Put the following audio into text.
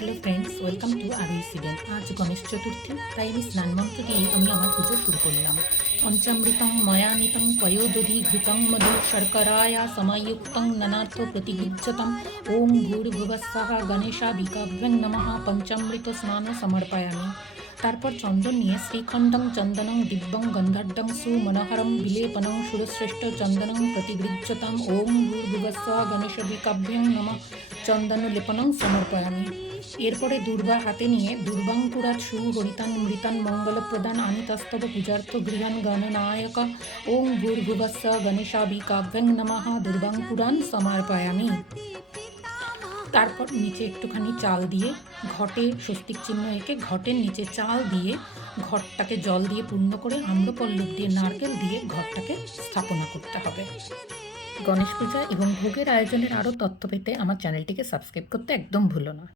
Hello friends, welcome to REC Den. আজ গণেশ চতুর্থী, তাই আমি স্নান মন্ত্র দিয়ে আমি আমার পুজো শুরু করলাম। পঞ্চামৃতং ময়ানিতং পয়োদধি ঘৃতং মধু শর্করায়া সমযুক্তং নানার্থ প্রতিগৃহ্যতম। ওম ভূর্ভুবস্সঃ গণেশাবিকাভ্যং নমঃ। পঞ্চামৃত স্নান সমর্পয়ামি। তারপর চন্দন নিয়ে শ্রীখণ্ডং চন্দনং দিব্যং গন্ধাঢ্যং সুমনোহরম বিলেপনং সুরশ্রেষ্ঠ চন্দনং প্রতিগৃহ্যতাম। ওম ভূর্ভুবস্সঃ গণেশাবিকাভ্যং নমঃ। চন্দন লেপনং সমর্পয়ামি। এরপরে দুর্বা হাতে নিয়ে দুর্বাঙ্কুরাৎ সুহরিতান মৃতান মঙ্গলপ্রদান আনিতস্তব পূজার্থ গৃহান গণনায়ক। ওং ভূর্ভুবস্স গণেশাবিকাভ্যং নমঃ। দুর্বাঙ্কুরান সমর্পয়ামি। তারপর নিচে একটুখানি চাল দিয়ে ঘটে স্বস্তিক চিহ্ন এঁকে ঘটের নিচে চাল দিয়ে ঘরটাকে জল দিয়ে পূর্ণ করে আম্রপল্লব দিয়ে নারকেল দিয়ে ঘরটাকে স্থাপনা করতে হবে। গণেশ পূজা এবং ভোগের আয়োজনের আরও তথ্য পেতে আমার চ্যানেলটিকে সাবস্ক্রাইব করতে একদম ভুলো না।